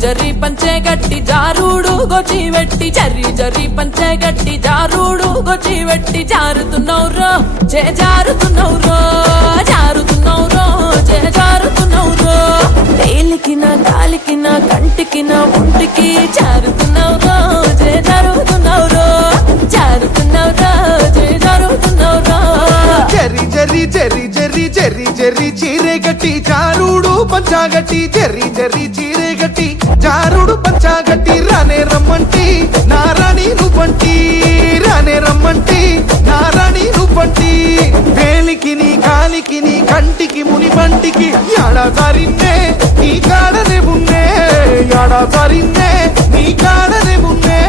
జరి పంచే గట్టి జారుడు గొచ్చి వెట్టి జరి పంచే గట్టి జారుడు గొచ్చి వెట్టి జారుతున్నౌరో జారుతున్నౌరో జారుతున్నౌరో వేలికిన కాలికిన కంటికిన ఒంటికి జారుతున్నౌరో జారుతున్నౌరో జారుతున్నౌరో జరి జరి జరి జరి జరి జరి చీరే గట్టి జారుడు పంచాగట్టి జరి చీరే గట్టి జారుడు పంచాగట్టి రానే రమ్మంటి నారాణి నువ్వంటి రానే రమ్మంటి నారాణి నువ్వంటి వేలికి నీ కాలికి నీ కంటికి ముని పంటికి యాడాసారిన్నే నీ కాడనే ఉన్నే యాడాసారిన్నే నీ కాడనే ఉన్నే